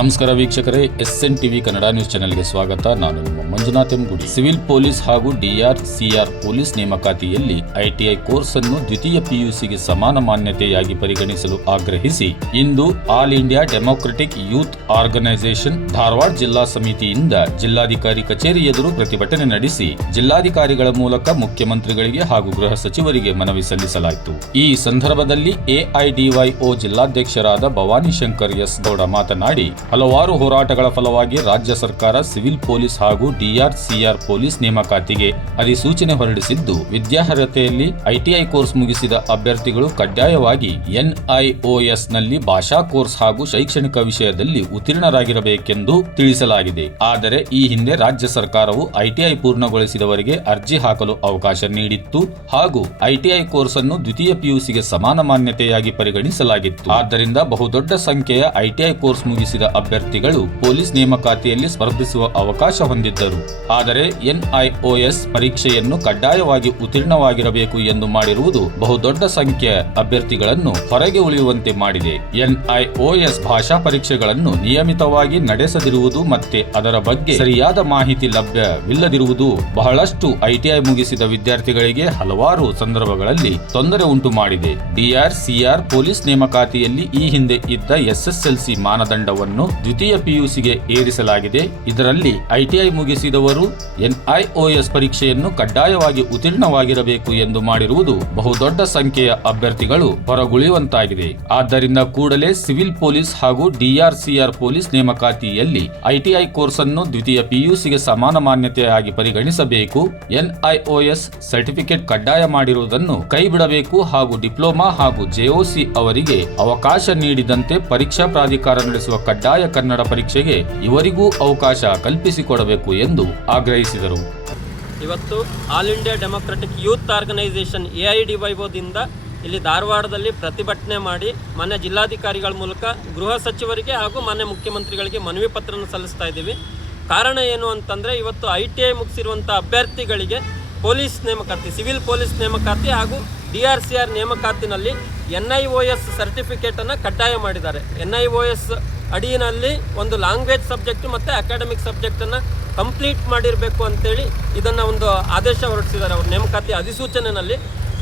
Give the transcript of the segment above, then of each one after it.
ನಮಸ್ಕಾರ ವೀಕ್ಷಕರೇ, SN TV Kannada news ಚಾನೆಲ್ಗೆ ಸ್ವಾಗತ. ನಾನು ನಿಮ್ಮ ಮಂಜುನಾಥ್ ಎಂಗುಡಿ. ಸಿವಿಲ್ ಪೊಲೀಸ್ ಹಾಗೂ DRCR ಪೊಲೀಸ್ ನೇಮಕಾತಿಯಲ್ಲಿ ITI ಕೋರ್ಸ್ ಅನ್ನು ದ್ವಿತೀಯ PUCಗೆ ಸಮಾನ ಮಾನ್ಯತೆಯಾಗಿ ಪರಿಗಣಿಸಲು ಆಗ್ರಹಿಸಿ ಇಂದು all India democratic youth organisation Dharwad ಜಿಲ್ಲಾ ಸಮಿತಿಯಿಂದ ಜಿಲ್ಲಾಧಿಕಾರಿ ಕಚೇರಿ ಎದುರು ಪ್ರತಿಭಟನೆ ನಡೆಸಿ ಜಿಲ್ಲಾಧಿಕಾರಿಗಳ ಮೂಲಕ ಮುಖ್ಯಮಂತ್ರಿಗಳಿಗೆ ಹಾಗೂ ಗೃಹ ಸಚಿವರಿಗೆ ಮನವಿ ಸಲ್ಲಿಸಲಾಯಿತು. ಈ ಸಂದರ್ಭದಲ್ಲಿ AIDYO ಜಿಲ್ಲಾಧ್ಯಕ್ಷರಾದ ಭವಾನಿ ಶಂಕರ್ ಎಸ್ ಗೌಡ ಮಾತನಾಡಿ, ಹಲವಾರು ಹೋರಾಟಗಳ ಫಲವಾಗಿ ರಾಜ್ಯ ಸರ್ಕಾರ ಸಿವಿಲ್ ಪೊಲೀಸ್ ಹಾಗೂ DRCR ಪೊಲೀಸ್ ನೇಮಕಾತಿಗೆ ಅಧಿಸೂಚನೆ ಹೊರಡಿಸಿದ್ದು, ವಿದ್ಯಾರ್ಹತೆಯಲ್ಲಿ ITI ಕೋರ್ಸ್ ಮುಗಿಸಿದ ಅಭ್ಯರ್ಥಿಗಳು ಕಡ್ಡಾಯವಾಗಿ NIOS ನಲ್ಲಿ ಭಾಷಾ ಕೋರ್ಸ್ ಹಾಗೂ ಶೈಕ್ಷಣಿಕ ವಿಷಯದಲ್ಲಿ ಉತ್ತೀರ್ಣರಾಗಿರಬೇಕೆಂದು ತಿಳಿಸಲಾಗಿದೆ. ಆದರೆ ಈ ಹಿಂದೆ ರಾಜ್ಯ ಸರ್ಕಾರವು ITI ಪೂರ್ಣಗೊಳಿಸಿದವರಿಗೆ ಅರ್ಜಿ ಹಾಕಲು ಅವಕಾಶ ನೀಡಿತ್ತು ಹಾಗೂ ITI ಕೋರ್ಸ್ ಅನ್ನು ದ್ವಿತೀಯ PUCಗೆ ಸಮಾನ ಮಾನ್ಯತೆಯಾಗಿ ಪರಿಗಣಿಸಲಾಗಿತ್ತು. ಆದ್ದರಿಂದ ಬಹುದೊಡ್ಡ ಸಂಖ್ಯೆಯ ITI ಕೋರ್ಸ್ ಮುಗಿಸಿದ ಅಭ್ಯರ್ಥಿಗಳು ಪೊಲೀಸ್ ನೇಮಕಾತಿಯಲ್ಲಿ ಸ್ಪರ್ಧಿಸುವ ಅವಕಾಶ ಹೊಂದಿದ್ದರು. ಆದರೆ NIOS ಪರೀಕ್ಷೆಯನ್ನು ಕಡ್ಡಾಯವಾಗಿ ಉತ್ತೀರ್ಣವಾಗಿರಬೇಕು ಎಂದು ಮಾಡಿರುವುದು ಬಹುದೊಡ್ಡ ಸಂಖ್ಯೆಯ ಅಭ್ಯರ್ಥಿಗಳನ್ನು ಹೊರಗೆ ಉಳಿಯುವಂತೆ ಮಾಡಿದೆ. NIOS ಭಾಷಾ ಪರೀಕ್ಷೆಗಳನ್ನು ನಿಯಮಿತವಾಗಿ ನಡೆಸದಿರುವುದು ಮತ್ತೆ ಅದರ ಬಗ್ಗೆ ಸರಿಯಾದ ಮಾಹಿತಿ ಲಭ್ಯವಿಲ್ಲದಿರುವುದು ಬಹಳಷ್ಟು ITI ಮುಗಿಸಿದ ವಿದ್ಯಾರ್ಥಿಗಳಿಗೆ ಹಲವಾರು ಸಂದರ್ಭಗಳಲ್ಲಿ ತೊಂದರೆ ಉಂಟು ಮಾಡಿದೆ. DRCR ಪೊಲೀಸ್ ನೇಮಕಾತಿಯಲ್ಲಿ ಈ ಹಿಂದೆ ಇದ್ದ SSLC ಮಾನದಂಡವನ್ನು ದ್ವಿತೀಯ PUCಗೆ ಏರಿಸಲಾಗಿದೆ. ಇದರಲ್ಲಿ ITI ಮುಗಿಸಿದವರು NIOS ಪರೀಕ್ಷೆಯನ್ನು ಕಡ್ಡಾಯವಾಗಿ ಉತ್ತೀರ್ಣವಾಗಿರಬೇಕು ಎಂದು ಮಾಡಿರುವುದು ಬಹುದೊಡ್ಡ ಸಂಖ್ಯೆಯ ಅಭ್ಯರ್ಥಿಗಳು ಹೊರಗುಳಿಯುವಂತಾಗಿದೆ. ಆದ್ದರಿಂದ ಕೂಡಲೇ ಸಿವಿಲ್ ಪೊಲೀಸ್ ಹಾಗೂ DRCR ಪೊಲೀಸ್ ನೇಮಕಾತಿಯಲ್ಲಿ ITI ಕೋರ್ಸ್ ಅನ್ನು ದ್ವಿತೀಯ PUCಗೆ ಸಮಾನ ಮಾನ್ಯತೆಯಾಗಿ ಪರಿಗಣಿಸಬೇಕು. NIOS ಸರ್ಟಿಫಿಕೇಟ್ ಕಡ್ಡಾಯ ಮಾಡಿರುವುದನ್ನು ಕೈಬಿಡಬೇಕು ಹಾಗೂ ಡಿಪ್ಲೊಮಾ ಹಾಗೂ JOC ಅವರಿಗೆ ಅವಕಾಶ ನೀಡಿದಂತೆ ಪರೀಕ್ಷಾ ಪ್ರಾಧಿಕಾರ ನಡೆಸುವ ಕಡ್ಡಾಯ ಕನ್ನಡ ಪರೀಕ್ಷೆಗೆ ಇವರಿಗೂ ಅವಕಾಶ ಕಲ್ಪಿಸಿಕೊಡಬೇಕು ಎಂದು ಆಗ್ರಹಿಸಿದರು. ಇವತ್ತು all India democratic youth Organisation AIDYO ದಿಂದ ಇಲ್ಲಿ ಧಾರವಾಡದಲ್ಲಿ ಪ್ರತಿಭಟನೆ ಮಾಡಿ ಮಾನ್ಯ ಜಿಲ್ಲಾಧಿಕಾರಿಗಳ ಮೂಲಕ ಗೃಹ ಸಚಿವರಿಗೆ ಹಾಗೂ ಮಾನ್ಯ ಮುಖ್ಯಮಂತ್ರಿಗಳಿಗೆ ಮನವಿ ಪತ್ರವನ್ನು ಸಲ್ಲಿಸ್ತಾ ಇದ್ದೀವಿ. ಕಾರಣ ಏನು ಅಂತಂದರೆ, ಇವತ್ತು ITI ಮುಗಿಸಿರುವಂಥ ಅಭ್ಯರ್ಥಿಗಳಿಗೆ ಪೊಲೀಸ್ ನೇಮಕಾತಿ, ಸಿವಿಲ್ ಪೊಲೀಸ್ ನೇಮಕಾತಿ ಹಾಗೂ DRCR ನೇಮಕಾತಿನಲ್ಲಿ NIOS ಸರ್ಟಿಫಿಕೇಟನ್ನು ಕಡ್ಡಾಯ ಮಾಡಿದ್ದಾರೆ. NIOS ಅಡಿಯಲ್ಲಿ ಒಂದು ಲ್ಯಾಂಗ್ವೇಜ್ ಸಬ್ಜೆಕ್ಟ್ ಮತ್ತು ಅಕಾಡೆಮಿಕ್ ಸಬ್ಜೆಕ್ಟನ್ನು ಕಂಪ್ಲೀಟ್ ಮಾಡಿರಬೇಕು ಅಂತೇಳಿ ಇದನ್ನು ಒಂದು ಆದೇಶ ಹೊರಡಿಸಿದ್ದಾರೆ ಅವ್ರ ನೇಮಕಾತಿ ಅಧಿಸೂಚನೆಯಲ್ಲಿ.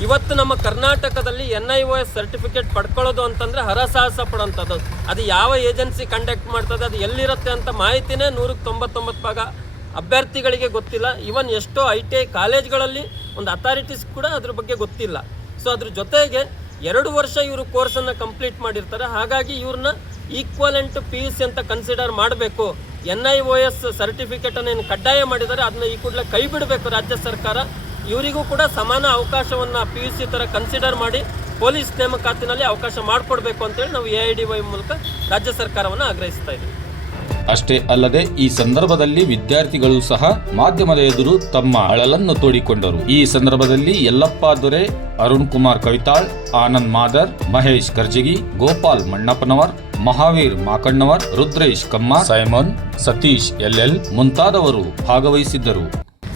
ಇವತ್ತು ನಮ್ಮ ಕರ್ನಾಟಕದಲ್ಲಿ NIOS ಸರ್ಟಿಫಿಕೇಟ್ ಪಡ್ಕೊಳ್ಳೋದು ಅಂತಂದರೆ ಹರಸಾಹಸ ಪಡೋಂಥದ್ದು. ಅದು ಯಾವ ಏಜೆನ್ಸಿ ಕಂಡಕ್ಟ್ ಮಾಡ್ತದೆ, ಅದು ಎಲ್ಲಿರುತ್ತೆ ಅಂತ ಮಾಹಿತಿನೇ 199 ಭಾಗ ಅಭ್ಯರ್ಥಿಗಳಿಗೆ ಗೊತ್ತಿಲ್ಲ. ಇವನ್ ಎಷ್ಟೋ ITI ಕಾಲೇಜ್ಗಳಲ್ಲಿ ಒಂದು ಅಥಾರಿಟೀಸ್ ಕೂಡ ಅದ್ರ ಬಗ್ಗೆ ಗೊತ್ತಿಲ್ಲ. ಸೊ ಅದ್ರ ಜೊತೆಗೆ 2 ವರ್ಷ ಇವರು ಕೋರ್ಸನ್ನು ಕಂಪ್ಲೀಟ್ ಮಾಡಿರ್ತಾರೆ. ಹಾಗಾಗಿ ಇವ್ರನ್ನ ಈಕ್ವಲೆಂಟ್ PUC ಅಂತ ಕನ್ಸಿಡರ್ ಮಾಡಬೇಕು. NIOS ಸರ್ಟಿಫಿಕೇಟನ್ನು ಏನು ಕಡ್ಡಾಯ ಮಾಡಿದ್ದಾರೆ ಅದನ್ನ ಈ ಕೂಡಲೇ ಕೈ ಬಿಡಬೇಕು ರಾಜ್ಯ ಸರ್ಕಾರ. ಇವರಿಗೂ ಕೂಡ ಸಮಾನ ಅವಕಾಶವನ್ನು PUC ಥರ ಕನ್ಸಿಡರ್ ಮಾಡಿ ಪೊಲೀಸ್ ನೇಮಕಾತಿನಲ್ಲಿ ಅವಕಾಶ ಮಾಡಿಕೊಡ್ಬೇಕು ಅಂತೇಳಿ ನಾವು AIDYO ಮೂಲಕ ರಾಜ್ಯ ಸರ್ಕಾರವನ್ನು ಆಗ್ರಹಿಸ್ತಾ ಇದ್ದೀವಿ. ಅಷ್ಟೇ ಅಲ್ಲದೆ ಈ ಸಂದರ್ಭದಲ್ಲಿ ವಿದ್ಯಾರ್ಥಿಗಳು ಸಹ ಮಾಧ್ಯಮದ ಎದುರು ತಮ್ಮ ಅಳಲನ್ನು ತೋಡಿಕೊಂಡರು. ಈ ಸಂದರ್ಭದಲ್ಲಿ ಯಲ್ಲಪ್ಪ ದೊರೆ, ಅರುಣ್ ಕುಮಾರ್ ಕವಿತಾಳ್, ಆನಂದ್ ಮಾದರ್, ಮಹೇಶ್ ಕರ್ಜಗಿ, ಗೋಪಾಲ್ ಮಣ್ಣಪ್ಪನವರ್, ಮಹಾವೀರ್ ಮಾಕಣ್ಣವರ್, ರುದ್ರೇಶ್ ಕಮ್ಮ, ಸೈಮನ್, ಸತೀಶ್ LL ಮುಂತಾದವರು ಭಾಗವಹಿಸಿದ್ದರು.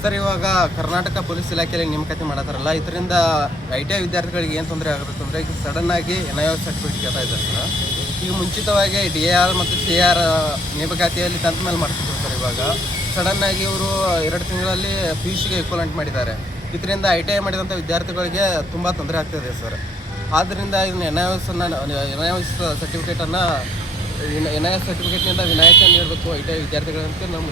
ಸರ್, ಇವಾಗ ಕರ್ನಾಟಕ ಪೊಲೀಸ್ ಇಲಾಖೆಯಲ್ಲಿ ನೇಮಕಾತಿ ಮಾಡತ್ತಾರಲ್ಲ, ಇದರಿಂದ ITI ವಿದ್ಯಾರ್ಥಿಗಳಿಗೆ ಏನು ತೊಂದರೆ ಆಗುತ್ತೆ ಅಂದರೆ, ಈಗ ಸಡನ್ ಆಗಿ NIOS ಸರ್ಟಿಫಿಕೇಟ್ ಕೇಳ್ತಾ ಇದ್ದಾರೆ ಸರ್. ಈಗ ಮುಂಚಿತವಾಗಿ DAR ಮತ್ತು CR ನೇಮಕಾತಿಯಲ್ಲಿ 10th ಮೇಲೆ ಮಾಡ್ತಿದ್ರು ಸರ್. ಇವಾಗ ಸಡನ್ ಆಗಿ ಇವರು 2 ತಿಂಗಳಲ್ಲಿ PUCಗೆ ಈಕ್ವಲೆಂಟ್ ಮಾಡಿದ್ದಾರೆ. ಇದರಿಂದ ITI ಮಾಡಿದಂಥ ವಿದ್ಯಾರ್ಥಿಗಳಿಗೆ ತುಂಬ ತೊಂದರೆ ಆಗ್ತಿದೆ ಸರ್. ಆದ್ದರಿಂದ ಇದನ್ನು NIOS ಸರ್ಟಿಫಿಕೇಟನ್ನು NIOS ಸರ್ಟಿಫಿಕೇಟ್ನಿಂದ ವಿನಾಯಿತಿ ನೀಡಬೇಕು ITI ವಿದ್ಯಾರ್ಥಿಗಳಂತೆ ನಾವು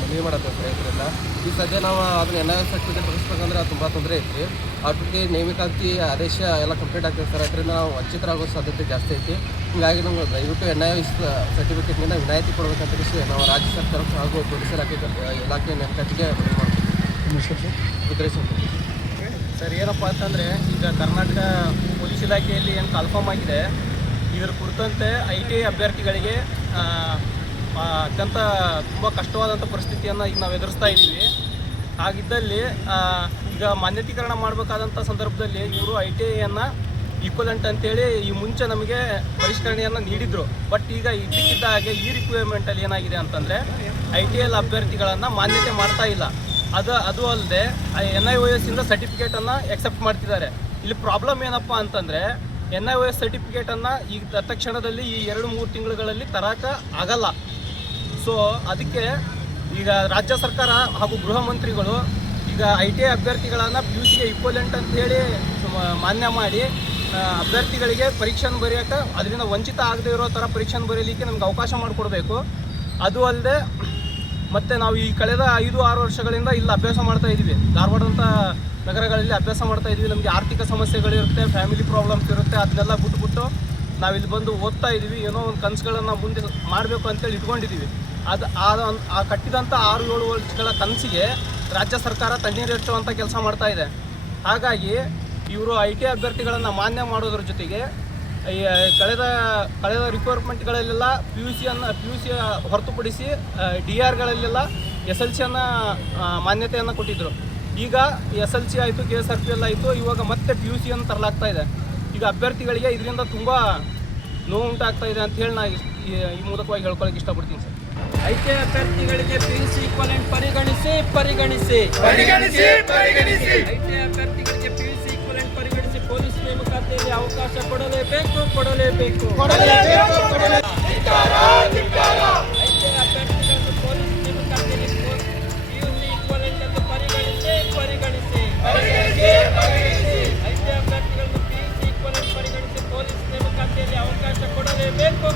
ಮನವಿ ಮಾಡೋದು ಸರ್. ಇದರಿಂದ ಈ ಸದ್ಯ ನಾವು ಅದನ್ನು NIOS ಸರ್ಟಿಫಿಕೇಟ್ ತರಿಸ್ಬೇಕಂದ್ರೆ ಅದು ತುಂಬ ತೊಂದರೆ ಐತಿ. ಅದಕ್ಕೆ ನೇಮಕಾತಿ ಆದೇಶ ಎಲ್ಲ ಕಂಪ್ಲೀಟ್ ಆಗ್ತದೆ ಸರ್. ಅದರಿಂದ ನಾವು ವಂಚಿತರಾಗೋ ಸಾಧ್ಯತೆ ಜಾಸ್ತಿ ಐತಿ. ಹೀಗಾಗಿ ನಮ್ಗೆ ದಯವಿಟ್ಟು NIOS ಸರ್ಟಿಫಿಕೇಟ್ನಿಂದ ವಿನಾಯಿತಿ ಕೊಡಬೇಕಂತ ತಿಳಿಸಿ ನಾವು ರಾಜ್ಯ ಸರ್ಕಾರ ಹಾಗೂ ಪೊಲೀಸ್ ಇಲಾಖೆ ನೇಮಕಾತಿಗೆ ಮನವಿ ಮಾಡ್ತೀವಿ. ಉದ್ದೇಶ ಸರ್, ಏನಪ್ಪ ಅಂತಂದರೆ, ಈಗ ಕರ್ನಾಟಕ ಪೊಲೀಸ್ ಇಲಾಖೆಯಲ್ಲಿ ಏನು ಕನ್ಫರ್ಮ್ ಆಗಿದೆ, ಇದರ ಕುರಿತಂತೆ ITI ಅಭ್ಯರ್ಥಿಗಳಿಗೆ ಅತ್ಯಂತ ತುಂಬ ಕಷ್ಟವಾದಂಥ ಪರಿಸ್ಥಿತಿಯನ್ನು ಈಗ ನಾವು ಎದುರಿಸ್ತಾ ಇದ್ದೀವಿ. ಹಾಗಿದ್ದಲ್ಲಿ ಈಗ ಮಾನ್ಯತೀಕರಣ ಮಾಡಬೇಕಾದಂಥ ಸಂದರ್ಭದಲ್ಲಿ ಇವರು ITIಯನ್ನು ಈಕ್ವಲೆಂಟ್ ಅಂತೇಳಿ ಈ ಮುಂಚೆ ನಮಗೆ ಪರಿಷ್ಕರಣೆಯನ್ನು ನೀಡಿದರು. ಬಟ್ ಈಗ ಇದ್ದಕ್ಕಿದ್ದ ಹಾಗೆ ಈ ರಿಕ್ವೈರ್ಮೆಂಟಲ್ಲಿ ಏನಾಗಿದೆ ಅಂತಂದರೆ, ITI ಅಭ್ಯರ್ಥಿಗಳನ್ನು ಮಾನ್ಯತೆ ಮಾಡ್ತಾ ಇಲ್ಲ. ಅದು ಅಲ್ಲದೆ NIOS ಇಂದ ಸರ್ಟಿಫಿಕೇಟನ್ನು ಎಕ್ಸೆಪ್ಟ್ ಮಾಡ್ತಿದ್ದಾರೆ. ಇಲ್ಲಿ ಪ್ರಾಬ್ಲಮ್ ಏನಪ್ಪ ಅಂತಂದರೆ, NIOS ಸರ್ಟಿಫಿಕೇಟನ್ನು ಈಗ ತತ್ಕ್ಷಣದಲ್ಲಿ ಈ 2-3 ತಿಂಗಳುಗಳಲ್ಲಿ ತರಕ್ಕೆ ಆಗಲ್ಲ. ಸೊ ಅದಕ್ಕೆ ಈಗ ರಾಜ್ಯ ಸರ್ಕಾರ ಹಾಗೂ ಗೃಹ ಮಂತ್ರಿಗಳು ಈಗ ITI ಅಭ್ಯರ್ಥಿಗಳನ್ನು PUCಗೆ ಈಕ್ವಲೆಂಟ್ ಅಂತೇಳಿ ಮಾನ್ಯ ಮಾಡಿ ಅಭ್ಯರ್ಥಿಗಳಿಗೆ ಪರೀಕ್ಷೆನ ಬರೆಯೋಕ್ಕೆ ಅದರಿಂದ ವಂಚಿತ ಆಗದೇ ಇರೋ ಥರ ಪರೀಕ್ಷೆನ ಬರೀಲಿಕ್ಕೆ ನಮ್ಗೆ ಅವಕಾಶ ಮಾಡಿಕೊಡ್ಬೇಕು. ಅದು ಅಲ್ಲದೆ ಮತ್ತು ನಾವು ಈ ಕಳೆದ 5-6 ವರ್ಷಗಳಿಂದ ಇಲ್ಲಿ ಅಭ್ಯಾಸ ಮಾಡ್ತಾ ಇದ್ದೀವಿ. ಧಾರವಾಡದಂಥ ನಗರಗಳಲ್ಲಿ ಅಭ್ಯಾಸ ಮಾಡ್ತಾ ಇದ್ವಿ. ನಮಗೆ ಆರ್ಥಿಕ ಸಮಸ್ಯೆಗಳಿರುತ್ತೆ, ಫ್ಯಾಮಿಲಿ ಪ್ರಾಬ್ಲಮ್ಸ್ ಇರುತ್ತೆ. ಅದನ್ನೆಲ್ಲ ಬಿಟ್ಬಿಟ್ಟು ನಾವಿಲ್ಲಿ ಬಂದು ಓದ್ತಾ ಇದ್ದೀವಿ. ಏನೋ ಒಂದು ಕನಸುಗಳನ್ನು ಮುಂದೆ ಮಾಡಬೇಕು ಅಂತೇಳಿ ಇಟ್ಕೊಂಡಿದ್ದೀವಿ. ಆ ಕಟ್ಟಿದಂಥ 6-7 ವರ್ಷಗಳ ಕನಸಿಗೆ ರಾಜ್ಯ ಸರ್ಕಾರ ತಣ್ಣೀರು ಹೆಚ್ಚುವಂಥ ಕೆಲಸ ಮಾಡ್ತಾ ಇದೆ. ಹಾಗಾಗಿ ಇವರು ITI ಅಭ್ಯರ್ಥಿಗಳನ್ನು ಮಾನ್ಯ ಮಾಡೋದ್ರ ಜೊತೆಗೆ ಕಳೆದ ರಿಕ್ವೈರ್ಮೆಂಟ್ಗಳಲ್ಲೆಲ್ಲ PUC ಹೊರತುಪಡಿಸಿ DRಗಳಲ್ಲೆಲ್ಲ SLCಯನ್ನು ಮಾನ್ಯತೆಯನ್ನು ಕೊಟ್ಟಿದ್ದರು. ಈಗ SLC ಆಯಿತು, KSRPL ಆಯಿತು, ಇವಾಗ ಮತ್ತೆ PUCಯನ್ನು ತರಲಾಗ್ತಾ ಇದೆ. ಈಗ ಅಭ್ಯರ್ಥಿಗಳಿಗೆ ಇದರಿಂದ ತುಂಬ ನೋವು ಉಂಟಾಗ್ತಾ ಇದೆ ಅಂತ ಹೇಳಿ ನಾನು ಈ ಮೂಲಕವಾಗಿ ಹೇಳ್ಕೊಳ್ಳೋಕೆ ಇಷ್ಟಪಡ್ತೀನಿ ಸರ್. ITI ಅಭ್ಯರ್ಥಿಗಳಿಗೆ PUC ಈಕ್ವಲೆಂಟ್ ಪರಿಗಣಿಸಿ ITI ಅಭ್ಯರ್ಥಿಗಳಿಗೆ PUC ಈಕ್ವಲೆಂಟ್ ಪರಿಗಣಿಸಿ ಪೊಲೀಸ್ ನೇಮಕಾತಿಯಲ್ಲಿ ಅವಕಾಶ ಕೊಡಲೇಬೇಕು. ITI ಅಭ್ಯರ್ಥಿಗಳನ್ನು ಪೊಲೀಸ್ ನೇಮಕಾತಿಯಲ್ಲಿ PUC ಈಕ್ವಲೆಂಟ್ ಎಂದು ಪರಿಗಣಿಸಿ ITI ಅಭ್ಯರ್ಥಿಗಳನ್ನು PUC ಈಕ್ವಲೆಂಟ್ ಪರಿಗಣಿಸಿ ಪೊಲೀಸ್ ನೇಮಕಾತಿಯಲ್ಲಿ ಅವಕಾಶ ಕೊಡಲೇಬೇಕು.